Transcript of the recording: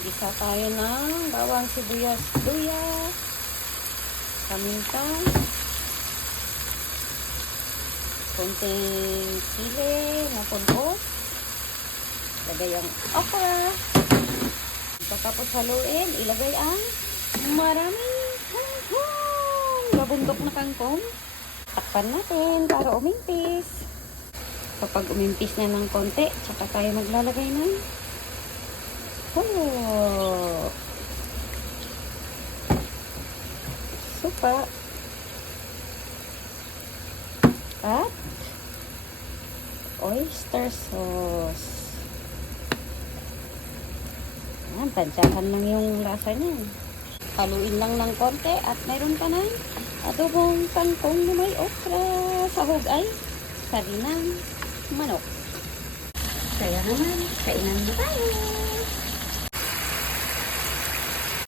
Gisa tayo ng bawang sibuyas, luya, paminta, konting sili na pulbos, lagay ang okra. Pagkatapos haluin, ilagay ang maraming kangkong. Gabundok na kangkong. Takpan natin para umimpis. Kapag umimpis na ng konti, tsaka tayo maglalagay ng suka at oyster sauce. Tansyahan lang yung lasa niya. Haluin lang ng konti at mayroon ka ng adobong kangkong na may okra. Sahog ay sabi ng manok. Kaya naman, kainan na tayo.